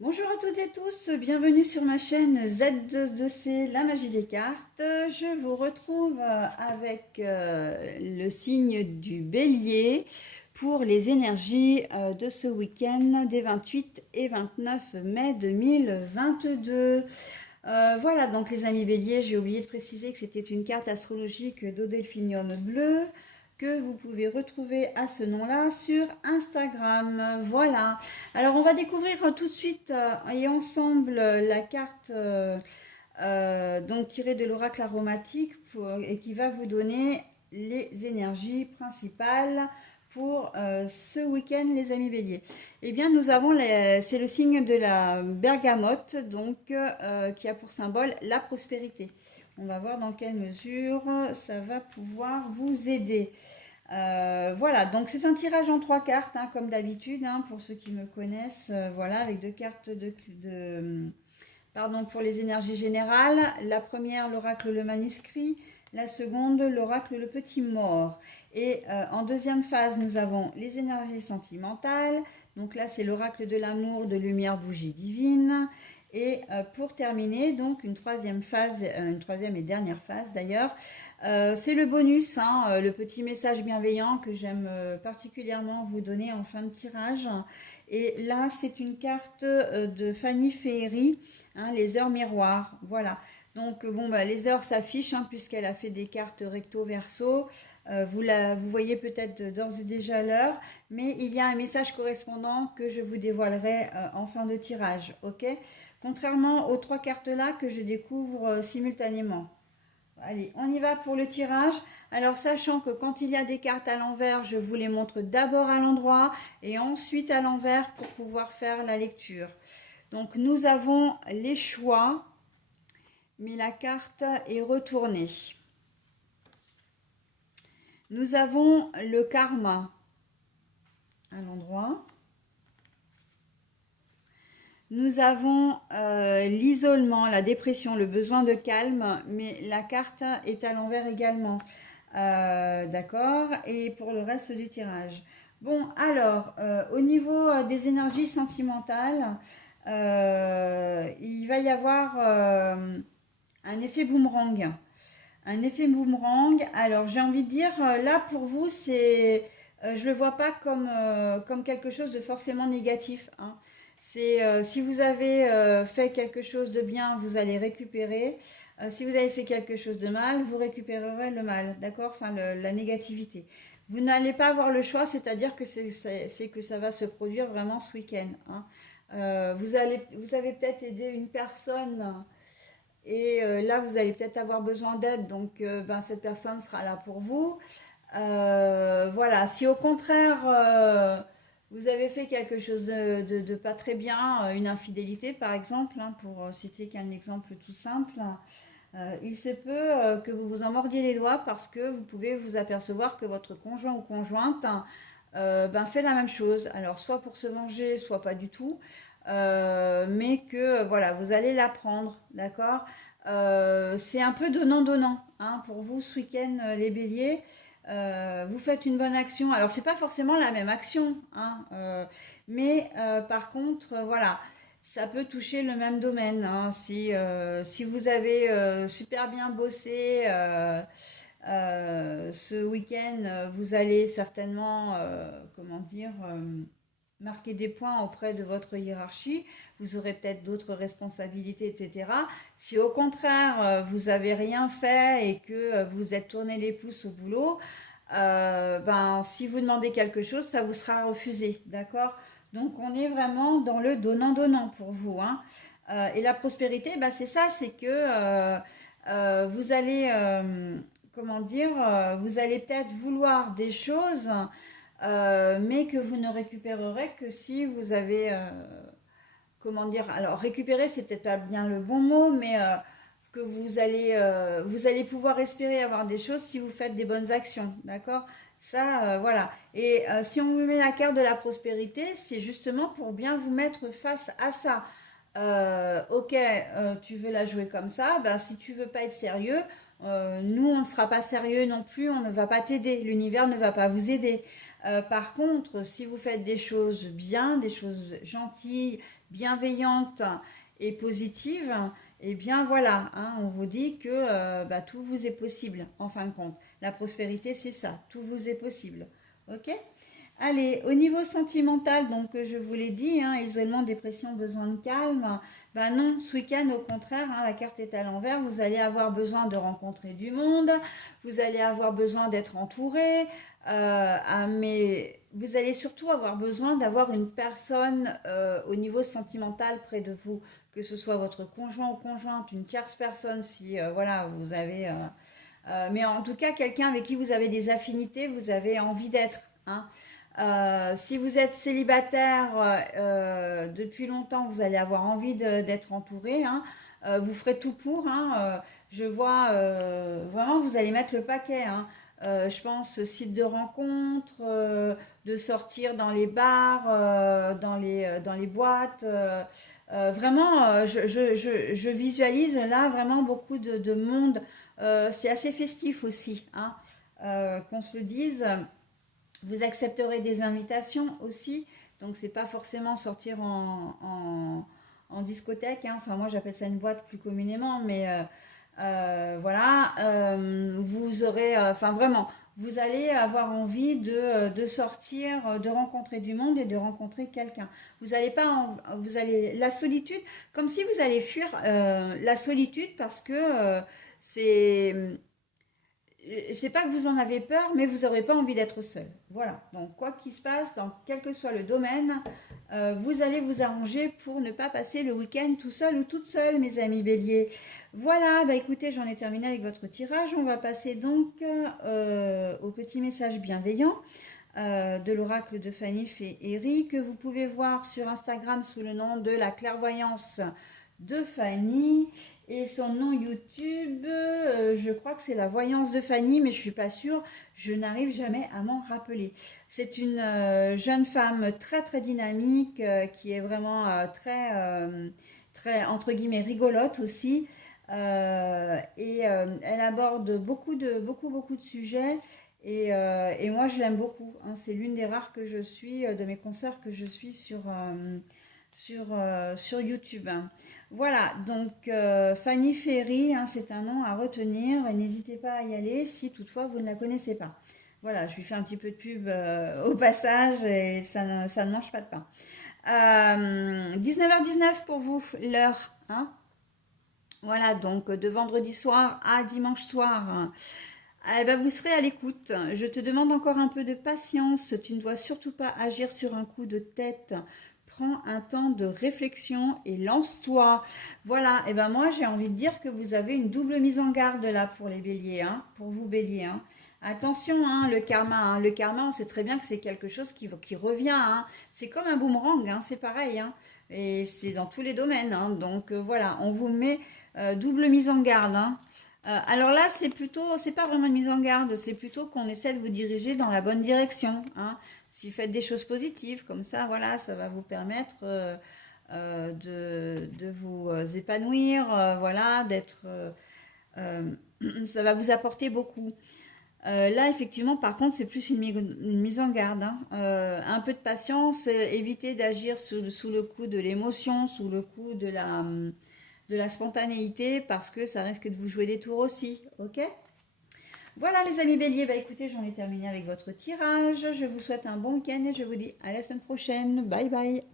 Bonjour à toutes et à tous, bienvenue sur ma chaîne Z2C, la magie des cartes. Je vous retrouve avec le signe du bélier pour les énergies de ce week-end des 28 et 29 mai 2022. Voilà, donc les amis béliers, j'ai oublié de préciser que c'était une carte astrologique d'Odelphinium bleu que vous pouvez retrouver à ce nom-là sur Instagram. Voilà. Alors on va découvrir tout de suite et ensemble la carte donc tirée de l'oracle aromatique et qui va vous donner les énergies principales pour ce week-end les amis béliers. Eh bien nous avons c'est le signe de la bergamote donc qui a pour symbole la prospérité. On va voir dans quelle mesure ça va pouvoir vous aider. Voilà, donc c'est un tirage en trois cartes, hein, comme d'habitude, hein, pour ceux qui me connaissent. Voilà, avec deux cartes pardon, pour les énergies générales. La première, l'oracle le manuscrit. La seconde, l'oracle le petit mort. Et en deuxième phase, nous avons les énergies sentimentales. Donc là, c'est l'oracle de l'amour, de lumière, bougie divine. Et pour terminer, donc une troisième phase, une troisième et dernière phase d'ailleurs, c'est le bonus, hein, le petit message bienveillant que j'aime particulièrement vous donner en fin de tirage. Et là, c'est une carte de Fanny Féery, hein, les heures miroirs. Voilà. Donc, bon, bah, les heures s'affichent, hein, puisqu'elle a fait des cartes recto-verso. Vous voyez peut-être d'ores et déjà l'heure, mais il y a un message correspondant que je vous dévoilerai en fin de tirage. Ok? Contrairement aux trois cartes-là que je découvre simultanément. Allez, on y va pour le tirage. Alors, sachant que quand il y a des cartes à l'envers, je vous les montre d'abord à l'endroit et ensuite à l'envers pour pouvoir faire la lecture. Donc, nous avons les choix, mais la carte est retournée. Nous avons le karma à l'endroit. Nous avons l'isolement, la dépression, le besoin de calme, mais la carte est à l'envers également. D'accord. Et pour le reste du tirage. Bon, alors, au niveau des énergies sentimentales, il va y avoir un effet boomerang. Un effet boomerang. Alors, j'ai envie de dire, là, pour vous, je ne le vois pas comme quelque chose de forcément négatif, hein. C'est si vous avez fait quelque chose de bien, vous allez récupérer. Si vous avez fait quelque chose de mal, vous récupérerez le mal, d'accord? Enfin, la négativité. Vous n'allez pas avoir le choix, c'est-à-dire que c'est que ça va se produire vraiment ce week-end, hein. Vous avez peut-être aidé une personne et là, vous allez peut-être avoir besoin d'aide, donc ben, cette personne sera là pour vous. Voilà, si au contraire, vous avez fait quelque chose de pas très bien, une infidélité par exemple, hein, pour citer qu'un exemple tout simple, il se peut que vous vous en mordiez les doigts parce que vous pouvez vous apercevoir que votre conjoint ou conjointe ben, fait la même chose. Alors, soit pour se venger, soit pas du tout. Mais que voilà, vous allez l'apprendre, d'accord. C'est un peu donnant-donnant, hein, pour vous ce week-end, les béliers. Vous faites une bonne action. Alors, c'est pas forcément la même action, hein, mais par contre, voilà, ça peut toucher le même domaine, hein. Si vous avez super bien bossé ce week-end, vous allez certainement, comment dire, marquer des points auprès de votre hiérarchie. Vous aurez peut-être d'autres responsabilités, etc. Si au contraire, vous n'avez rien fait et que vous êtes tourné les pouces au boulot, ben, si vous demandez quelque chose, ça vous sera refusé, d'accord? Donc on est vraiment dans le donnant-donnant pour vous, hein. Et la prospérité, ben, c'est ça, c'est que vous allez, comment dire, vous allez peut-être vouloir des choses, mais que vous ne récupérerez que si vous avez, comment dire, alors récupérer, c'est peut-être pas bien le bon mot, mais que vous allez pouvoir espérer avoir des choses si vous faites des bonnes actions, d'accord? Ça, voilà. Et si on vous met la carte de la prospérité, c'est justement pour bien vous mettre face à ça. Ok, tu veux la jouer comme ça, ben si tu veux pas être sérieux, nous on ne sera pas sérieux non plus, on ne va pas t'aider, l'univers ne va pas vous aider. Par contre, si vous faites des choses bien, des choses gentilles, bienveillantes et positives, eh bien voilà, hein, on vous dit que bah, tout vous est possible en fin de compte. La prospérité, c'est ça, tout vous est possible. Ok? Allez, au niveau sentimental, donc je vous l'ai dit, hein, isolement, dépression, besoin de calme. Ben non, ce week-end, au contraire, hein, la carte est à l'envers. Vous allez avoir besoin de rencontrer du monde, vous allez avoir besoin d'être entouré, mais vous allez surtout avoir besoin d'avoir une personne au niveau sentimental près de vous, que ce soit votre conjoint ou conjointe, une tierce personne, si voilà, vous avez. Mais en tout cas, quelqu'un avec qui vous avez des affinités, vous avez envie d'être. Hein. Si vous êtes célibataire depuis longtemps, vous allez avoir envie d'être entouré. Hein. Vous ferez tout pour. Hein. Je vois vraiment, vous allez mettre le paquet. Hein. Je pense site de rencontre, de sortir dans les bars, dans les boîtes. Vraiment, je visualise là vraiment beaucoup de monde. C'est assez festif aussi, hein, qu'on se le dise. Vous accepterez des invitations aussi, donc c'est pas forcément sortir en discothèque, hein. Enfin moi j'appelle ça une boîte plus communément, mais voilà, vous aurez, enfin vraiment, vous allez avoir envie de sortir, de rencontrer du monde et de rencontrer quelqu'un. Vous allez pas, vous allez la solitude, comme si vous allez fuir la solitude parce que c'est sais pas que vous en avez peur, mais vous n'aurez pas envie d'être seul. Voilà. Donc, quoi qu'il se passe, dans quel que soit le domaine, vous allez vous arranger pour ne pas passer le week-end tout seul ou toute seule, mes amis béliers. Voilà, bah écoutez, j'en ai terminé avec votre tirage. On va passer donc au petit message bienveillant de l'oracle de Fanny Féhéry que vous pouvez voir sur Instagram sous le nom de la clairvoyance de Fanny. Et son nom YouTube, je crois que c'est la voyance de Fanny, mais je suis pas sûre, je n'arrive jamais à m'en rappeler. C'est une jeune femme très très dynamique, qui est vraiment très entre guillemets rigolote aussi. Elle aborde beaucoup de sujets et moi je l'aime beaucoup. Hein. C'est l'une des rares que je suis, de mes consoeurs que je suis sur YouTube. Voilà, donc Fanny Ferry, hein, c'est un nom à retenir et n'hésitez pas à y aller si toutefois vous ne la connaissez pas. Voilà, je lui fais un petit peu de pub au passage et ça ne mange pas de pain. 19h19 pour vous, l'heure. Hein. Voilà, donc de vendredi soir à dimanche soir. Eh ben, vous serez à l'écoute. Je te demande encore un peu de patience. Tu ne dois surtout pas agir sur un coup de tête. Prends un temps de réflexion et lance-toi. Voilà, et ben moi j'ai envie de dire que vous avez une double mise en garde là pour les béliers, hein, pour vous béliers. Hein. Attention, hein, le karma. Hein. Le karma, on sait très bien que c'est quelque chose qui revient. Hein. C'est comme un boomerang, hein, c'est pareil. Hein. Et c'est dans tous les domaines. Hein. Donc voilà, on vous met double mise en garde. Hein. Alors là, c'est pas vraiment une mise en garde, c'est plutôt qu'on essaie de vous diriger dans la bonne direction. Hein. Si vous faites des choses positives, comme ça, voilà, ça va vous permettre de vous épanouir, voilà, euh, ça va vous apporter beaucoup. Là, effectivement, par contre, c'est plus une mise en garde. Hein. Un peu de patience, évitez d'agir sous le coup de l'émotion, sous le coup de la spontanéité parce que ça risque de vous jouer des tours aussi, ok? Voilà les amis béliers, bah écoutez, j'en ai terminé avec votre tirage. Je vous souhaite un bon week-end et je vous dis à la semaine prochaine. Bye bye.